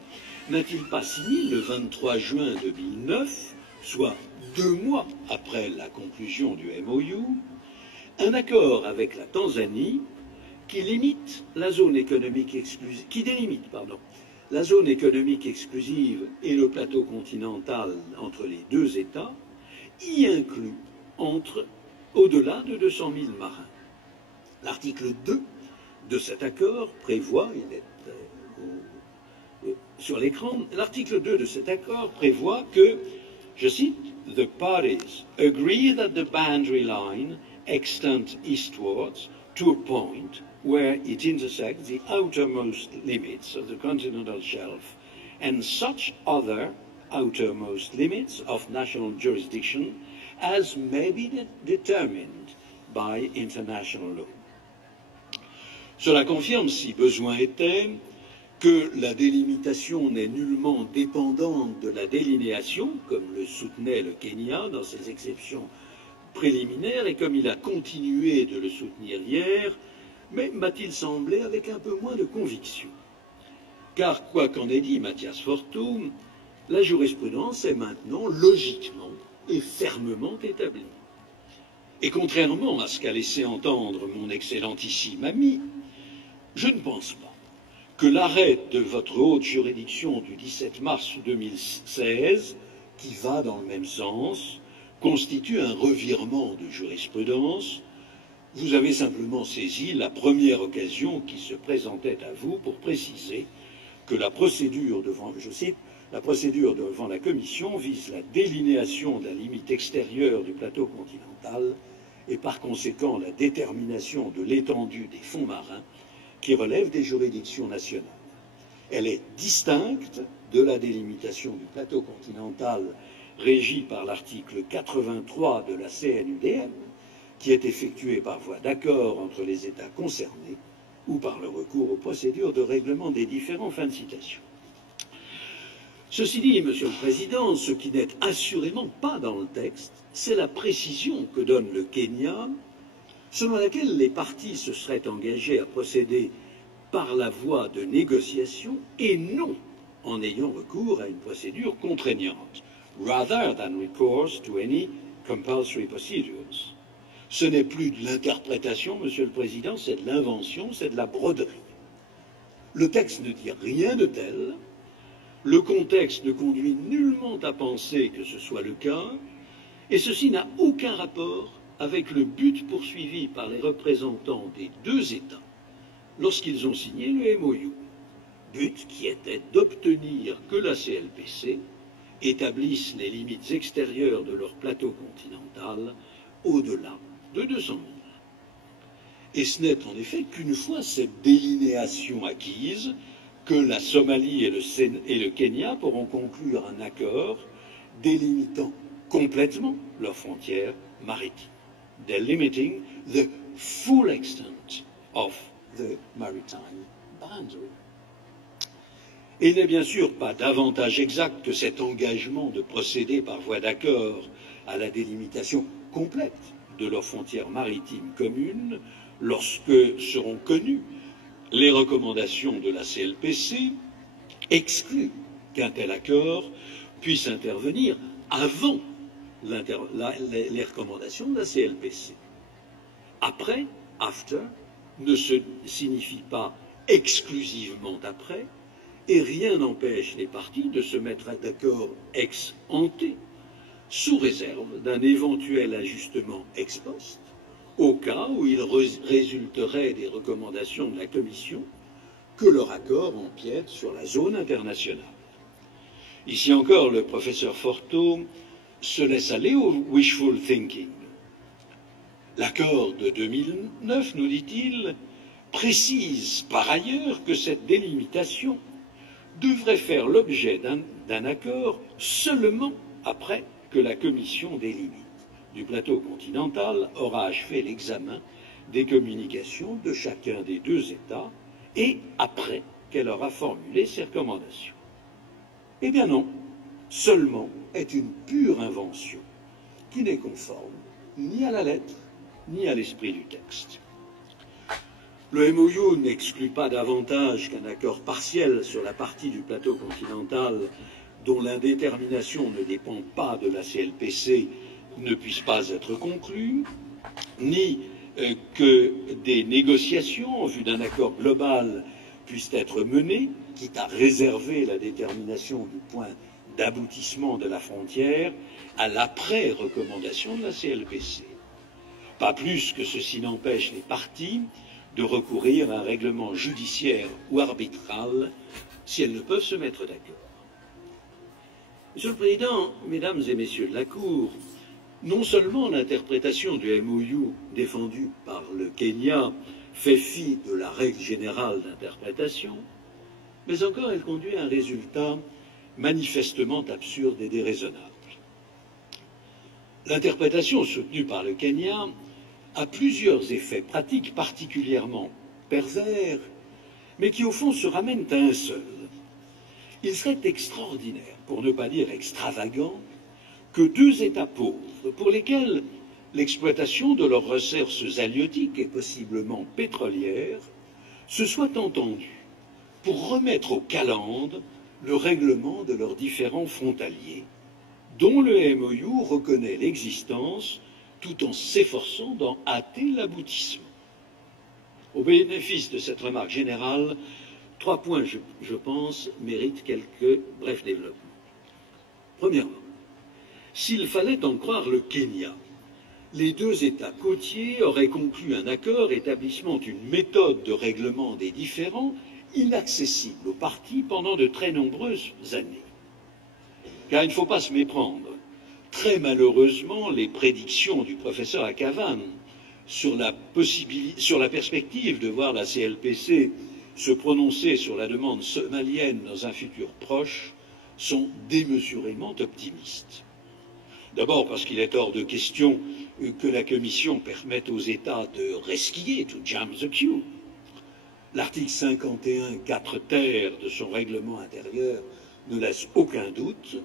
n'a-t-il pas signé le 23 juin 2009, soit 2 mois après la conclusion du MOU, un accord avec la Tanzanie qui délimite la zone économique exclusive et le plateau continental entre les deux États, y inclut au-delà de 200 000 marins. L'article 2 de cet accord prévoit, il est sur l'écran, l'article 2 de cet accord prévoit que, je cite, "The parties agree that the boundary line extends eastwards to a point where it intersects the outermost limits of the continental shelf and such other outermost limits of national jurisdiction as may be determined by international law." Cela confirme, si besoin était, que la délimitation n'est nullement dépendante de la délinéation, comme le soutenait le Kenya dans ses exceptions préliminaires et comme il a continué de le soutenir hier, mais m'a-t-il semblé avec un peu moins de conviction. Car, quoi qu'en ait dit Mathias Fortum, la jurisprudence est maintenant logiquement et fermement établie. Et contrairement à ce qu'a laissé entendre mon excellentissime ami, je ne pense pas que l'arrêt de votre haute juridiction du 17 mars 2016, qui va dans le même sens, constitue un revirement de jurisprudence. Vous avez simplement saisi la première occasion qui se présentait à vous pour préciser que la procédure devant, je cite, la procédure devant la Commission vise la délinéation de la limite extérieure du plateau continental et par conséquent la détermination de l'étendue des fonds marins qui relève des juridictions nationales. Elle est distincte de la délimitation du plateau continental régie par l'article 83 de la CNUDM, qui est effectuée par voie d'accord entre les États concernés ou par le recours aux procédures de règlement des différends. Fin de citation. Ceci dit, Monsieur le Président, ce qui n'est assurément pas dans le texte, c'est la précision que donne le Kenya, selon laquelle les parties se seraient engagées à procéder par la voie de négociation et non en ayant recours à une procédure contraignante, rather than recourse to any compulsory procedures. Ce n'est plus de l'interprétation, Monsieur le Président, c'est de l'invention, c'est de la broderie. Le texte ne dit rien de tel, le contexte ne conduit nullement à penser que ce soit le cas, et ceci n'a aucun rapport avec le but poursuivi par les représentants des deux États lorsqu'ils ont signé le MOU, but qui était d'obtenir que la CLPC établisse les limites extérieures de leur plateau continental au-delà de 200 000. Et ce n'est en effet qu'une fois cette délinéation acquise que la Somalie et le Kenya pourront conclure un accord délimitant complètement leurs frontières maritimes. delimiting the full extent of the maritime boundary. Il n'est bien sûr pas davantage exact que cet engagement de procéder par voie d'accord à la délimitation complète de leurs frontières maritimes communes lorsque seront connues les recommandations de la CLPC, exclut qu'un tel accord puisse intervenir avant les recommandations de la CLPC. Après, after, ne se signifie pas exclusivement après, et rien n'empêche les parties de se mettre d'accord ex ante, sous réserve d'un éventuel ajustement ex post, au cas où il résulterait des recommandations de la Commission que leur accord empiète sur la zone internationale. Ici encore, le professeur Forteau se laisse aller au wishful thinking. L'accord de 2009, nous dit-il, précise par ailleurs que cette délimitation devrait faire l'objet d'un accord seulement après que la Commission des limites du plateau continental aura achevé l'examen des communications de chacun des deux États et après qu'elle aura formulé ses recommandations. Eh bien non, seulement est une pure invention qui n'est conforme ni à la lettre ni à l'esprit du texte. Le MOU n'exclut pas davantage qu'un accord partiel sur la partie du plateau continental dont l'indétermination ne dépend pas de la CLPC ne puisse pas être conclu, ni que des négociations en vue d'un accord global puissent être menées, quitte à réserver la détermination du point d'aboutissement de la frontière à l'après-recommandation de la CLPC. Pas plus que ceci n'empêche les parties de recourir à un règlement judiciaire ou arbitral si elles ne peuvent se mettre d'accord. Monsieur le Président, Mesdames et Messieurs de la Cour, non seulement l'interprétation du MOU défendue par le Kenya fait fi de la règle générale d'interprétation, mais encore elle conduit à un résultat manifestement absurde et déraisonnable. L'interprétation soutenue par le Kenya a plusieurs effets pratiques particulièrement pervers, mais qui au fond se ramènent à un seul. Il serait extraordinaire, pour ne pas dire extravagant, que deux États pauvres, pour lesquels l'exploitation de leurs ressources halieutiques et possiblement pétrolières, se soient entendus pour remettre aux calendes le règlement de leurs différends frontaliers, dont le MOU reconnaît l'existence tout en s'efforçant d'en hâter l'aboutissement. Au bénéfice de cette remarque générale, trois points, je pense, méritent quelques brefs développements. Premièrement, s'il fallait en croire le Kenya, les deux États côtiers auraient conclu un accord établissant une méthode de règlement des différends inaccessible aux parties pendant de très nombreuses années. Car il ne faut pas se méprendre. Très malheureusement, les prédictions du professeur Akavan sur la perspective de voir la CLPC se prononcer sur la demande somalienne dans un futur proche sont démesurément optimistes. D'abord parce qu'il est hors de question que la Commission permette aux États de resquiller, to jump the queue. L'article 51, 4 ter de son règlement intérieur ne laisse aucun doute,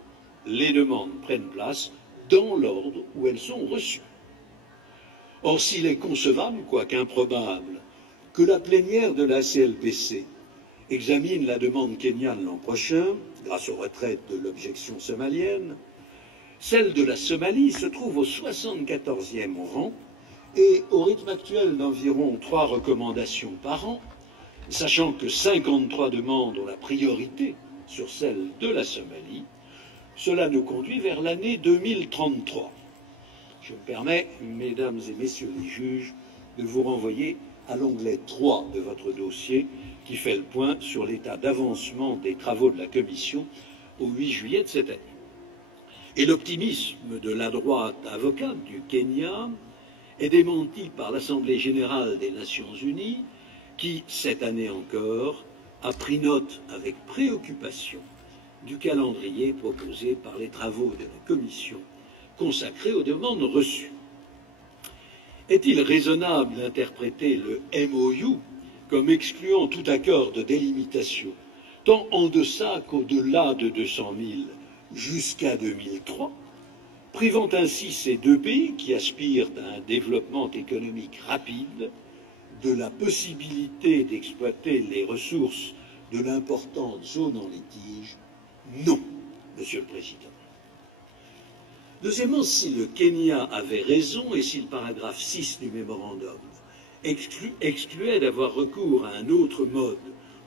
les demandes prennent place dans l'ordre où elles sont reçues. Or, s'il est concevable, quoique improbable, que la plénière de la CLPC examine la demande kenyane l'an prochain, grâce aux retraites de l'objection somalienne, celle de la Somalie se trouve au 74e rang et au rythme actuel d'environ 3 recommandations par an, sachant que 53 demandes ont la priorité sur celle de la Somalie, cela nous conduit vers l'année 2033. Je me permets, Mesdames et Messieurs les juges, de vous renvoyer à l'onglet 3 de votre dossier qui fait le point sur l'état d'avancement des travaux de la Commission au 8 juillet de cette année. Et l'optimisme de la droite avocate du Kenya est démenti par l'Assemblée générale des Nations unies qui, cette année encore, a pris note avec préoccupation du calendrier proposé par les travaux de la Commission consacrés aux demandes reçues. Est-il raisonnable d'interpréter le MOU comme excluant tout accord de délimitation, tant en deçà qu'au-delà de 200 000 jusqu'à 2003, privant ainsi ces deux pays qui aspirent à un développement économique rapide de la possibilité d'exploiter les ressources de l'importante zone en litige? Non, Monsieur le Président. Deuxièmement, si le Kenya avait raison et si le paragraphe 6 du mémorandum excluait d'avoir recours à un autre mode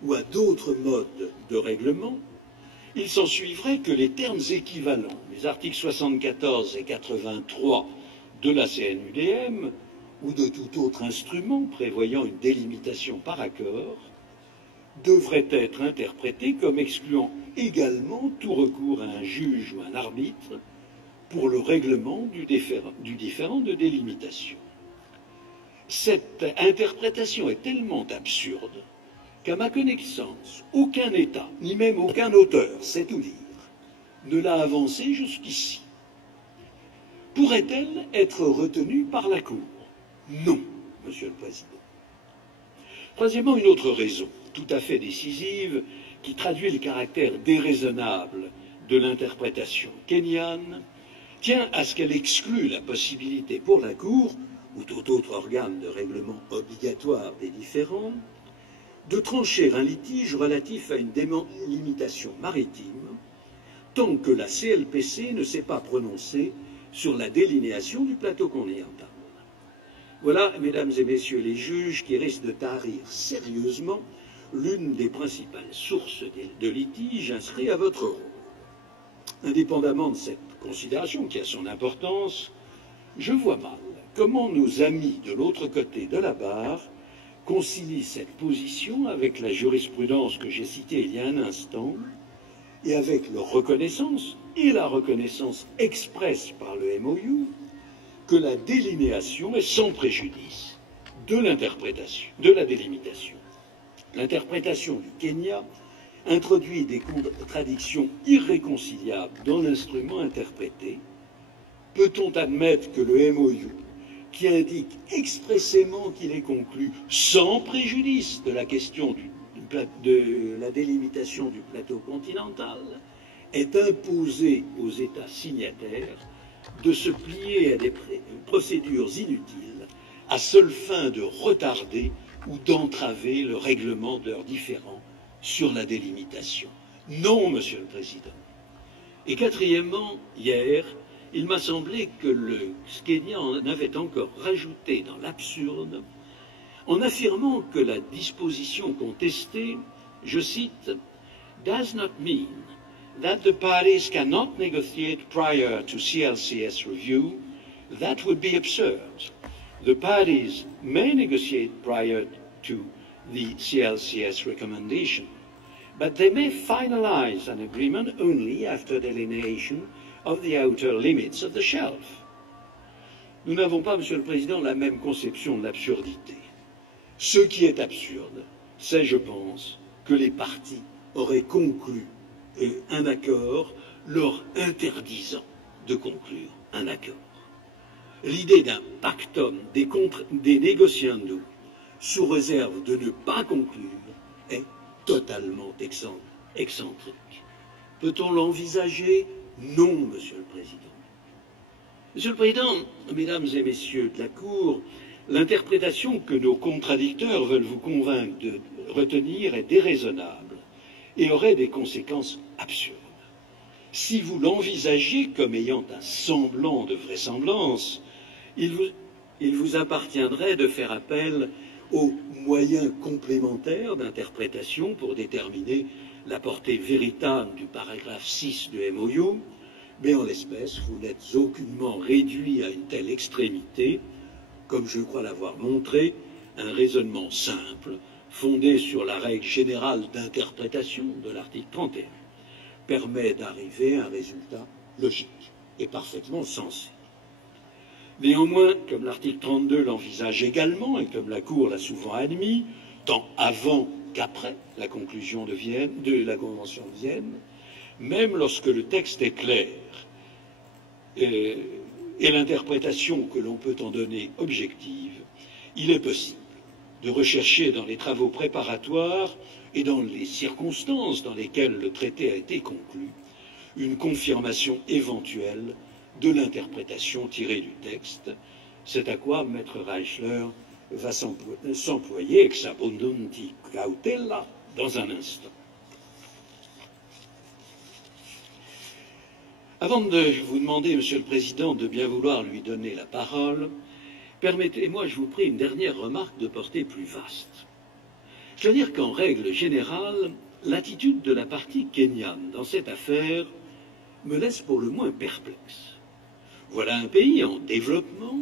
ou à d'autres modes de règlement, il s'ensuivrait que les termes équivalents, les articles 74 et 83 de la CNUDM ou de tout autre instrument prévoyant une délimitation par accord, devraient être interprétés comme excluant également tout recours à un juge ou un arbitre pour le règlement du différend de délimitation. Cette interprétation est tellement absurde qu'à ma connaissance, aucun État, ni même aucun auteur, c'est tout dire, ne l'a avancée jusqu'ici. Pourrait-elle être retenue par la Cour? Non, Monsieur le Président. Troisièmement, une autre raison, tout à fait décisive, qui traduit le caractère déraisonnable de l'interprétation kenyane, tient à ce qu'elle exclut la possibilité pour la Cour, ou tout autre organe de règlement obligatoire des différends, de trancher un litige relatif à une délimitation maritime, tant que la CLPC ne s'est pas prononcée sur la délinéation du plateau continental. Voilà, mesdames et messieurs les juges, qui risquent de tarir sérieusement l'une des principales sources de litige inscrits à votre rôle. Indépendamment de cette considération qui a son importance, je vois mal comment nos amis de l'autre côté de la barre concilient cette position avec la jurisprudence que j'ai citée il y a un instant et avec leur reconnaissance, et la reconnaissance expresse par le MOU, que la délinéation est sans préjudice de l'interprétation, de la délimitation. L'interprétation du Kenya introduit des contradictions irréconciliables dans l'instrument interprété. Peut-on admettre que le MOU, qui indique expressément qu'il est conclu sans préjudice de la question de la délimitation du plateau continental, est imposé aux États signataires de se plier à des procédures inutiles à seule fin de retarder ou d'entraver le règlement de leurs différends sur la délimitation? Non, Monsieur le Président. Et quatrièmement, hier, il m'a semblé que le Kenya en avait encore rajouté dans l'absurde en affirmant que la disposition contestée, je cite, does not mean that the parties cannot negotiate prior to CLCS review. That would be absurd. The parties may negotiate prior to the CLCS recommendation, but they may finalize an agreement only after delineation of the outer limits of the shelf. Nous n'avons pas, Monsieur le Président, la même conception de l'absurdité. Ce qui est absurde, c'est, je pense, que les parties auraient conclu un accord leur interdisant de conclure un accord. L'idée d'un pactum des négociandum sous réserve de ne pas conclure est totalement excentrique. Peut-on l'envisager? Non, Monsieur le Président. Monsieur le Président, Mesdames et Messieurs de la Cour, l'interprétation que nos contradicteurs veulent vous convaincre de retenir est déraisonnable et aurait des conséquences absurdes. Si vous l'envisagez comme ayant un semblant de vraisemblance, il vous appartiendrait de faire appel aux moyens complémentaires d'interprétation pour déterminer la portée véritable du paragraphe 6 du MOU, mais en l'espèce, vous n'êtes aucunement réduit à une telle extrémité, comme je crois l'avoir montré, un raisonnement simple, fondé sur la règle générale d'interprétation de l'article 31, permet d'arriver à un résultat logique et parfaitement sensé. Néanmoins, comme l'article 32 l'envisage également, et comme la Cour l'a souvent admis, tant avant qu'après la conclusion de la Convention de Vienne, même lorsque le texte est clair, et l'interprétation que l'on peut en donner objective, il est possible de rechercher dans les travaux préparatoires et dans les circonstances dans lesquelles le traité a été conclu une confirmation éventuelle de l'interprétation tirée du texte. C'est à quoi Maître Reichler va s'employer ex abundanti cautela dans un instant. Avant de vous demander, Monsieur le Président, de bien vouloir lui donner la parole, permettez-moi, je vous prie, une dernière remarque de portée plus vaste. Je dois dire qu'en règle générale, l'attitude de la partie kenyane dans cette affaire me laisse pour le moins perplexe. Voilà un pays en développement,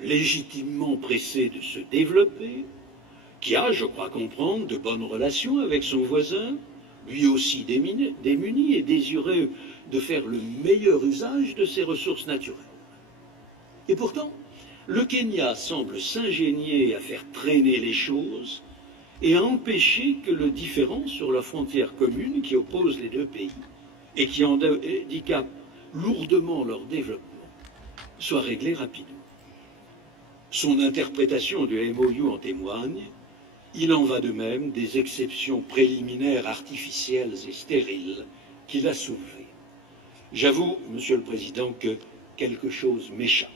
légitimement pressé de se développer, qui a, je crois comprendre, de bonnes relations avec son voisin, lui aussi démuni et désireux de faire le meilleur usage de ses ressources naturelles. Et pourtant, le Kenya semble s'ingénier à faire traîner les choses et à empêcher que le différend sur la frontière commune qui oppose les deux pays et qui handicape lourdement leur développement soit réglé rapidement. Son interprétation du MOU en témoigne. Il en va de même des exceptions préliminaires artificielles et stériles qu'il a soulevées. J'avoue, Monsieur le Président, que quelque chose m'échappe.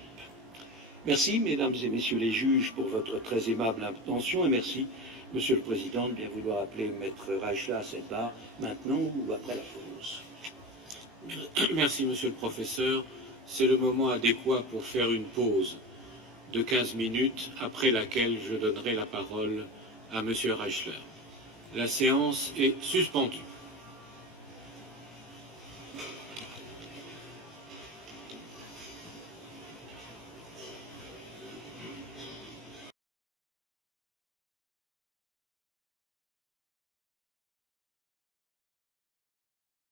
Merci, Mesdames et Messieurs les juges, pour votre très aimable attention et merci, Monsieur le Président, de bien vouloir appeler Maître Reichler à cette barre, maintenant ou après la pause. Merci, Monsieur le Professeur. C'est le moment adéquat pour faire une pause de 15 minutes, après laquelle je donnerai la parole à Monsieur Reichler. La séance est suspendue.